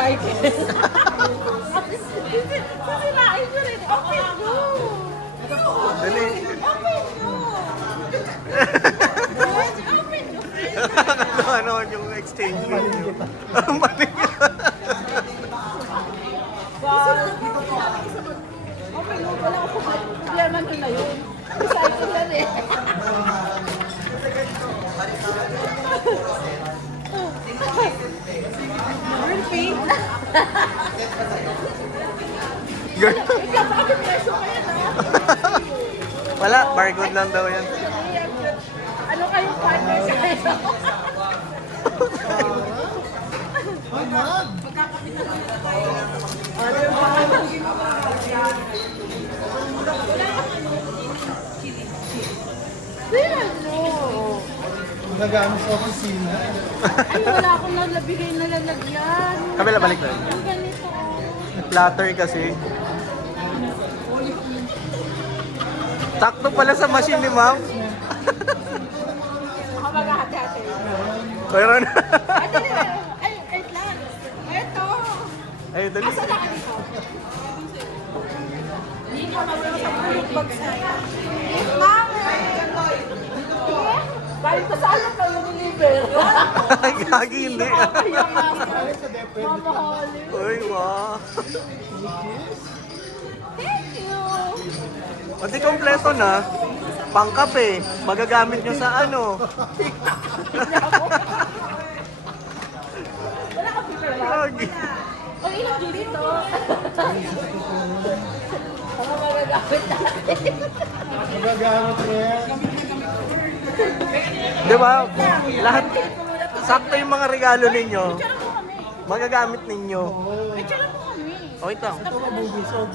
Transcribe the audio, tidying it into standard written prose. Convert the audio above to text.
recycle. Sisirain mo rin. Open mo. Dali. Open mo. Open mo. Ano yung exchange ninyo? Ang mali. Open mo. Wala ko problema nyo na yun. Recycle na rin. Girl pink. Girl. Ikaw, bakit peso ka yan, ha? Wala, barcode lang daw yan. Ano kayong partner sa kayo? Ano yung pangalan? Ano? Nagamit sa opisina. Ay, wala akong nalabigay na lalagyan. Kabila, balik na. Yung ganito. Platter kasi. Sakto pala sa machine ni ma'am. Ako maghahati-hati. Mayroon. Ay, dali. Ay, wait lang. Ito. Ay, dali. Asa na ito? Hindi ka mawala sa bulog bag sa'yo. Ma'am! Galing ko sa ano kayo deliver. Ay, gagi, hindi. Mama Holly. Uy, wow. Thank you. Pati kompleto na. Pangkape. Magagamit nyo sa ano. Wala ka picture lang. Gagi. O ilang dito. Ako magagamit natin. Magagamit mo yan. Di ba? Lahat. Sakto yung mga regalo ninyo. Picture mo kami. Magagamit ninyo. Picture mo kami. O ito. Ito mabubusog.